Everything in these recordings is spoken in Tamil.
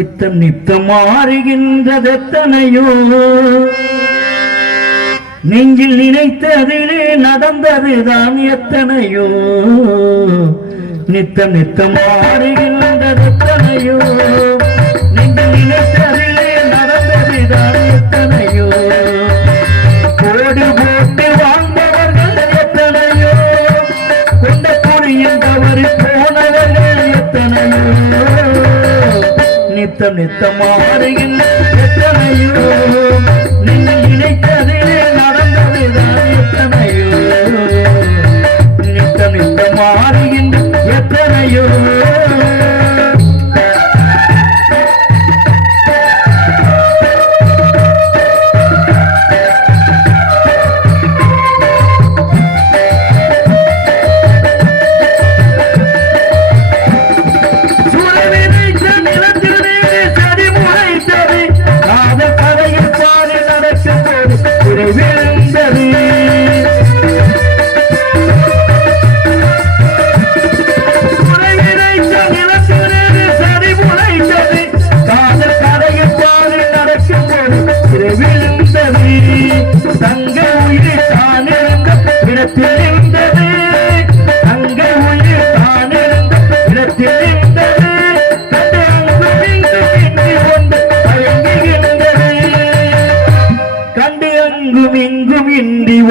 நித்தம் நித்தம் மாறுகின்றதெத்தனையோ நெஞ்சில் நினைத்ததிலே நடந்ததுதான் எத்தனையோ நித்தம் நித்தம் மாறுகின்றதெத்தனையோ நெஞ்சில் நினைத்ததிலே நடந்ததுதான் எத்தனையோ கோடி போட்டு வாழ்ந்தவர்கள் எத்தனையோ கொண்ட புரியும் தவறி போனவர்கள் எத்தனையோ நித்தம் நித்தம் மாறுகின்ற எத்தனையோ நீங்கள் நினைத்ததிலே நடந்ததுதான் எத்தனையோ நித்தம் நித்தம் மாறுகின்ற எத்தனையோ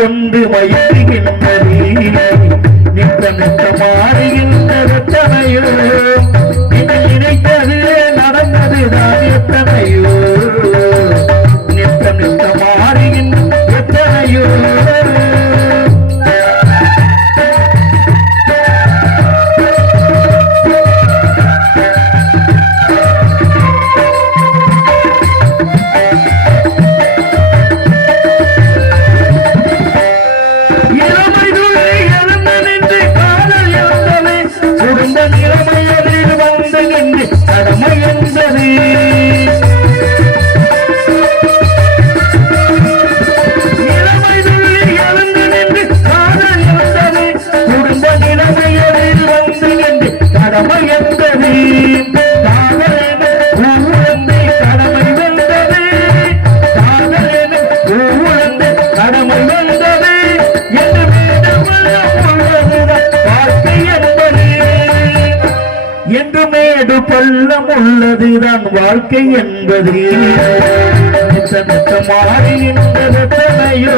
ஒன்று மயங்குகின்றது நித்த நித்த மாறுகின்றதெத்தனையோ நீங்கள் நினைத்தது நடந்ததுதான் எத்தனையோ நித்த நித்த மாறுகின்ற எத்தனையோ மேடு பள்ளம் உள்ளதுதான் வாழ்க்கை என்பது மாறுகின்றதெத்தனையோ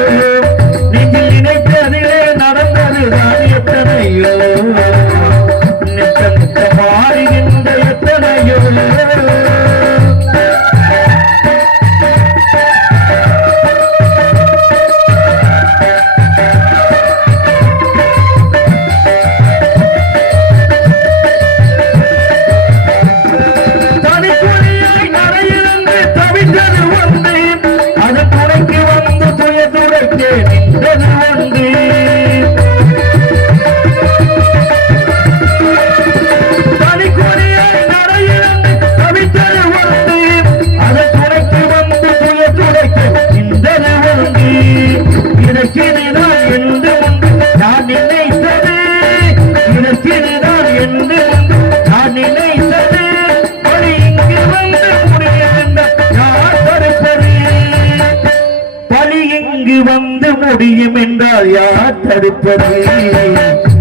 நீங்கள் நினைத்ததிலே நடந்ததுதான் எத்தனையோ நித்த நித்த மாறுகின்ற எத்தனையோ வந்து முடியும் என்றால் யார் தடுப்பது